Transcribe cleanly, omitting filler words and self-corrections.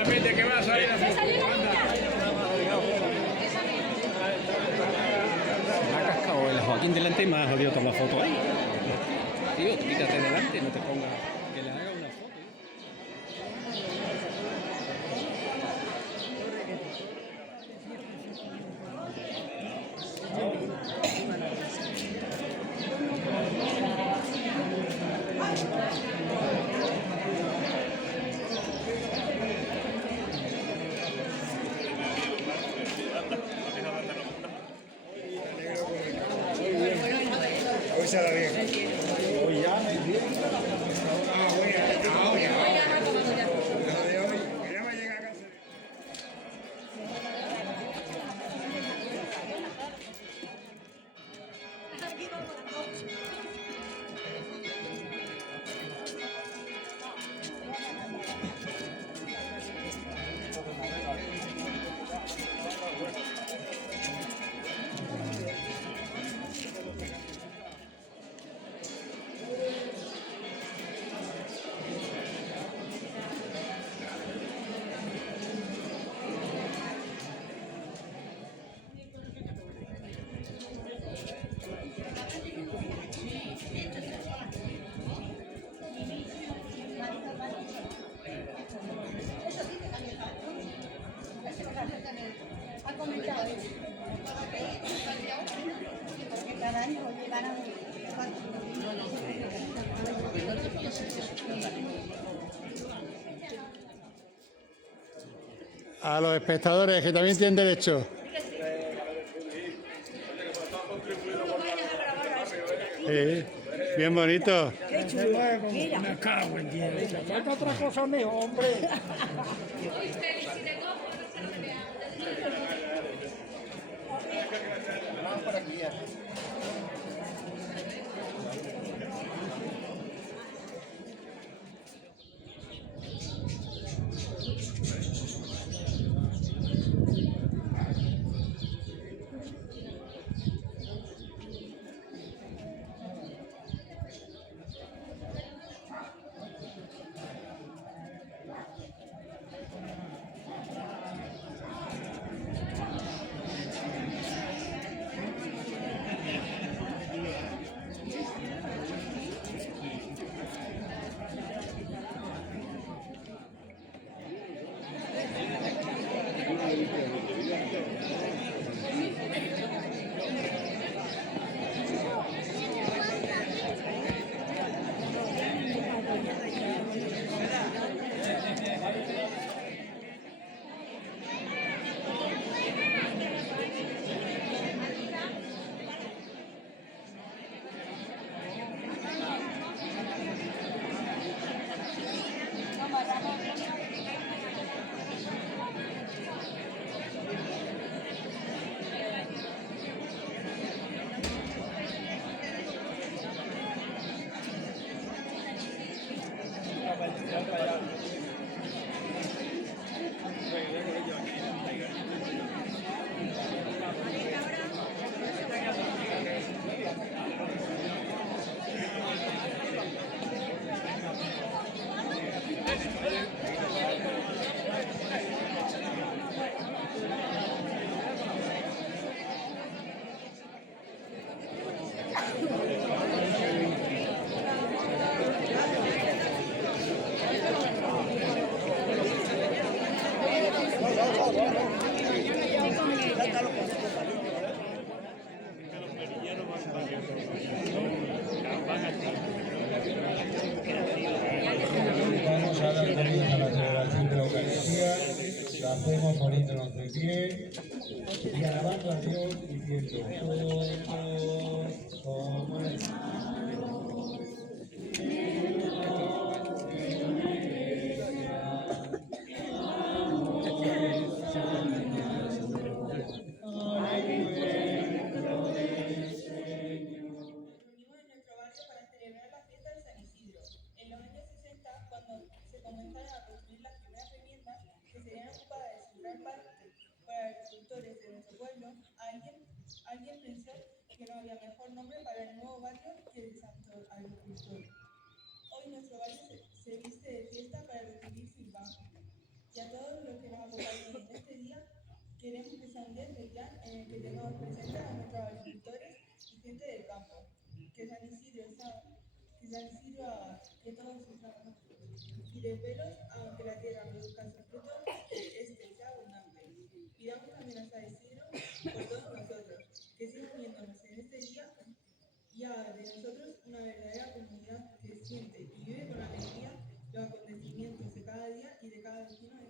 Rápidamente, que va a salir la foto. Me ha cascado el Joaquín delante y me ha jodido tomar foto ahí. Tío, quítate delante, no te pongas que le haga una foto. Hoy será bien. Hoy ya me bien. Ah, bueno, la de hoy, que ya me llega a casa. Ha comentado eso. Porque cada año llegan a A los espectadores que también tienen derecho. Sí, bien bonito. ¡Qué chulo! Mira. Me cago en Dios. Falta otra cosa mejor, hombre. Vamos a dar comienzo a la celebración de la Eucaristía, la hacemos poniéndonos de pie y alabando a Dios diciendo todos como el En los años 60, cuando se comenzaron a construir las primeras viviendas que serían ocupadas en gran parte por agricultores de nuestro pueblo, alguien pensó que no había mejor nombre para el nuevo barrio que el de Santo Agricultor. Hoy nuestro barrio se viste de fiesta para recibir su imagen. Y a todos Queremos que sea un día especial en el que tengamos presente a nuestros agricultores y gente del campo. Que San Isidro haga que todos sus trabajos y desvelos hagan que la tierra produzca sus frutos y este sea abundante. Pidamos también a San Isidro por todos nosotros, que siga uniéndonos en este día y haga de nosotros una verdadera comunidad que siente y vive con alegría los acontecimientos de cada día y de cada vecino de